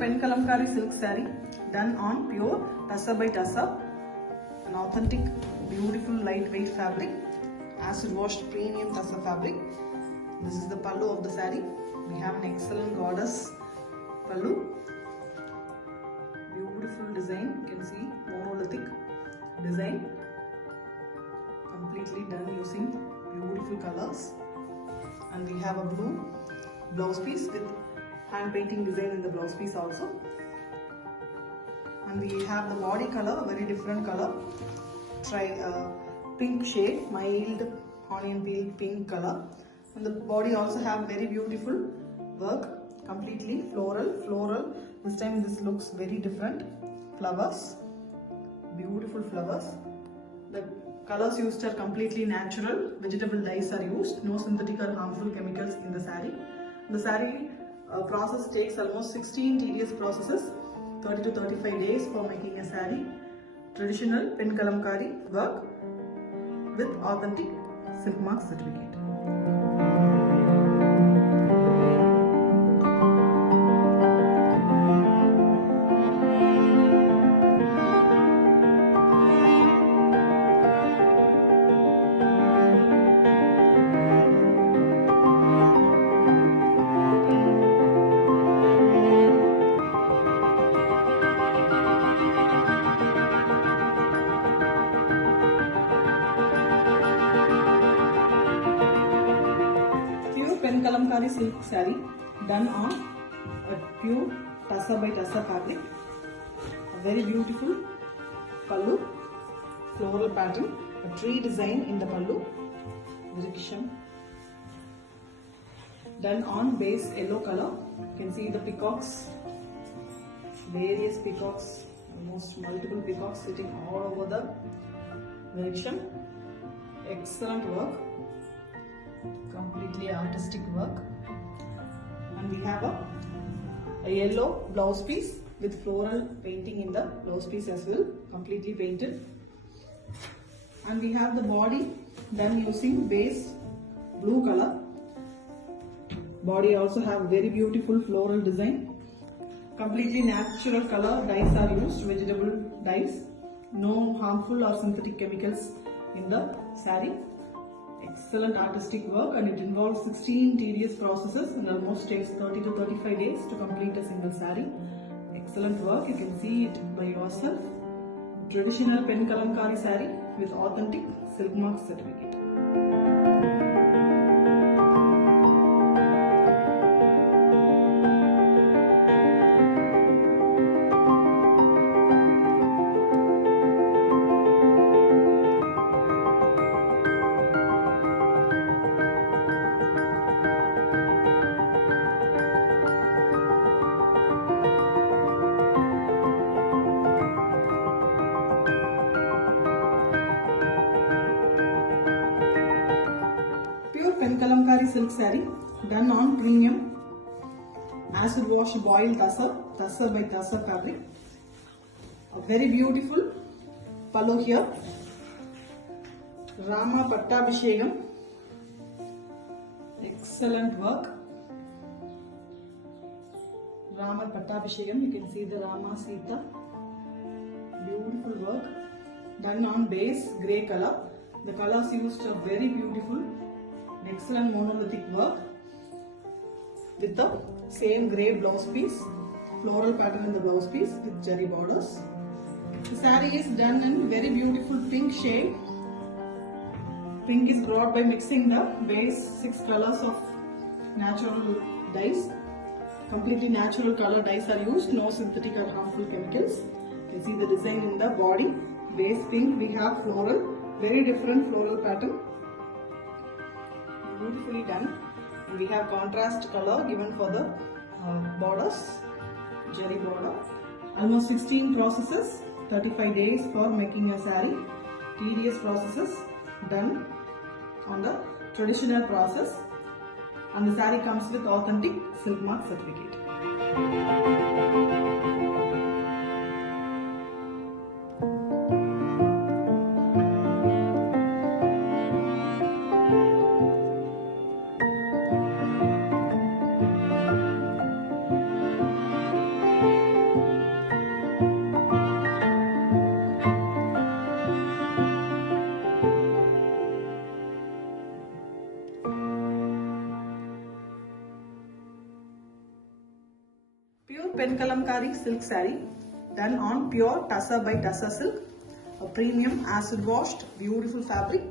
pen kalamkari silk saree done on pure tussar by tussar, an authentic, beautiful, lightweight fabric, acid washed premium tussar fabric. This is the pallu of the saree. We have an excellent goddess pallu. Beautiful design. You can see monolithic design, completely done using beautiful colors. And we have a blue blouse piece with hand painting design in the blouse piece also. And we have the body color, very different color, pink shade, mild onion peel pink color. And the body also have very beautiful work, completely floral. This time this looks very different. Flowers, beautiful flowers. The colors used are completely natural. Vegetable dyes are used. No synthetic or harmful chemicals in the saree. The saree process takes almost 16 tedious processes, 30 to 35 days for making a saree. Traditional pen kalamkari work with authentic silk mark certificate. Pen kalamkari silk saree done on a pure tussar by tussar fabric. A very beautiful pallu, floral pattern, a tree design in the pallu, vriksham, done on base yellow color. You can see the peacocks, various peacocks, almost multiple peacocks sitting all over the vriksham. Excellent work, completely artistic work. And we have a yellow blouse piece with floral painting in the blouse piece as well, completely painted. And we have the body done using base blue color. Body also have very beautiful floral design, completely natural color. Dyes are used, vegetable dyes, no harmful or synthetic chemicals in the saree. Excellent artistic work, and it involves 16 tedious processes and almost takes 30 to 35 days to complete a single saree. Excellent work, you can see it by yourself. Traditional pen kalamkari saree with authentic silk mark certificate. Pen kalamkari silk saree done on premium acid wash boiled tussar by tussar fabric. A very beautiful pallu here, Rama Pattabhishekam. Excellent work, Rama Pattabhishekam. You can see the Rama Sita, beautiful work done on base grey color. The colors used are very beautiful. Excellent monolithic work with the same grey blouse piece, floral pattern in the blouse piece with jari borders. The saree is done in very beautiful pink shade. Pink is brought by mixing the base 6 colors of natural dyes. Completely natural color dyes are used, no synthetic or harmful chemicals. You see the design in the body, base pink. We have floral, very different floral pattern, beautifully done. And we have contrast color given for the borders, jari border. Almost 16 processes, 35 days for making a saree. Tedious processes done on the traditional process, and the saree comes with authentic silk mark certificate. pen kalamkari silk saree done on pure Tassa by Tassa silk. A premium acid washed beautiful fabric.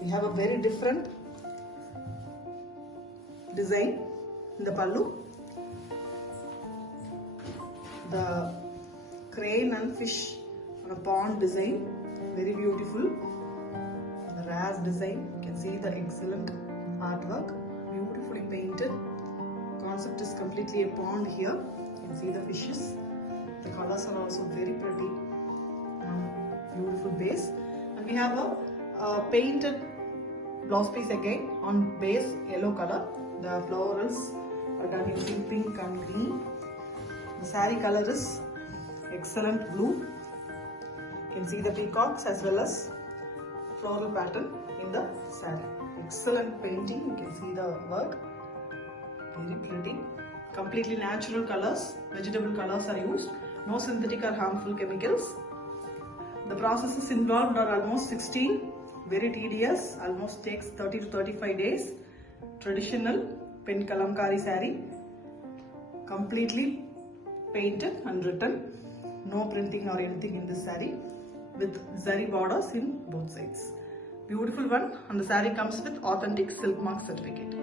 We have a very different design in the pallu. The crane and fish on a pond design, very beautiful. The ras design, you can see the excellent artwork, beautifully painted. Concept is completely a pond here. You can see the fishes. The colors are also very pretty. Beautiful base, and we have a painted blouse piece again on base yellow color. The florals are done using pink and green. The saree color is excellent blue. You can see the peacocks as well as floral pattern in the saree. Excellent painting. You can see the work. Very pretty. Completely natural colors. Vegetable colors are used. No synthetic or harmful chemicals. The processes involved are almost 16, very tedious, almost takes 30 to 35 days. Traditional pen kalamkari saree, completely painted and written, no printing or anything in this saree, with zari borders in both sides. Beautiful one, and the saree comes with authentic silk mark certificate.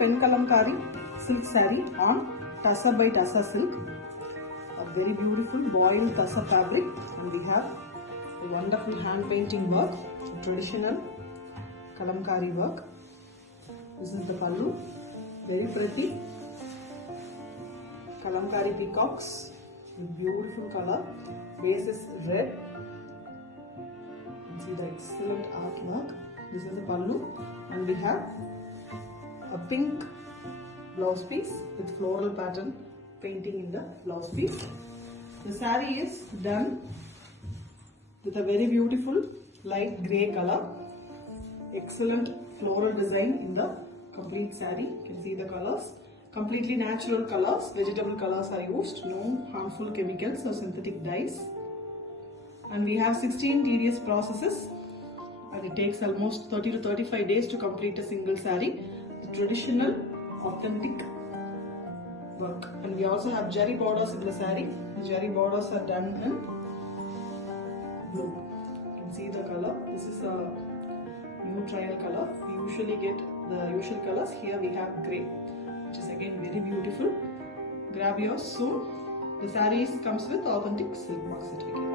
Pen kalamkari silk saree on Tassa by Tassa silk. A very beautiful boiled Tassa fabric, and we have a wonderful hand painting work, traditional kalamkari work. This is the pallu, very pretty kalamkari peacocks with beautiful color. Base is red. You can see the excellent artwork. This is the pallu, and we have a pink blouse piece with floral pattern painting in the blouse piece. The saree is done with a very beautiful light grey color. Excellent floral design in the complete saree. You can see the colors. Completely natural colors, vegetable colors are used. No harmful chemicals or synthetic dyes. And we have 16 tedious processes, and it takes almost 30 to 35 days to complete a single saree. The traditional, authentic work. And we also have jari borders in the saree. The jari borders are done in blue. You can see the color. This is a new trial color. We usually get the usual colors. Here we have grey, which is again very beautiful. Grab yours soon. The saree comes with authentic silk mark certificate.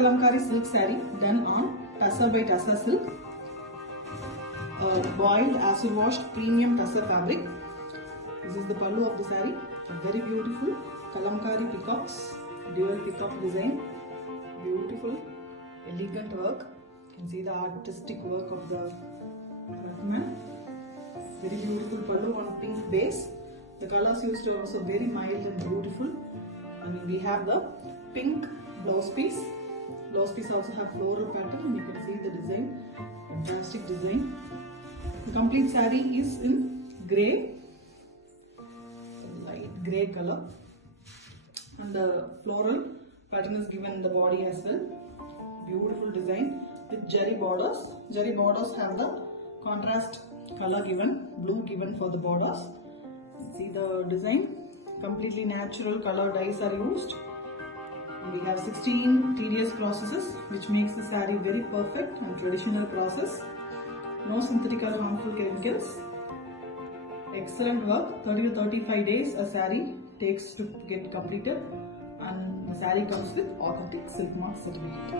kalamkari silk saree done on tussar by tussar silk, boiled acid washed premium tussar fabric. This is the pallu of the saree. Very beautiful kalamkari peacocks, dual peacock design, beautiful elegant work. You can see the artistic work of the workman. Very beautiful pallu on pink base. The colors used are also very mild and beautiful. And we have the pink blouse piece. Blouse piece also have floral pattern, and you can see the design. Fantastic design. The complete saree is in grey, light grey color, and the floral pattern is given in the body as well. Beautiful design with jerry borders. Jerry borders have the contrast color given, blue given for the borders. See the design, completely natural color dyes are used. We have 16 tedious processes which makes the saree very perfect and traditional process. No synthetic or harmful chemicals. Excellent work. 30 to 35 days a saree takes to get completed, and the saree comes with authentic silk mark certificate.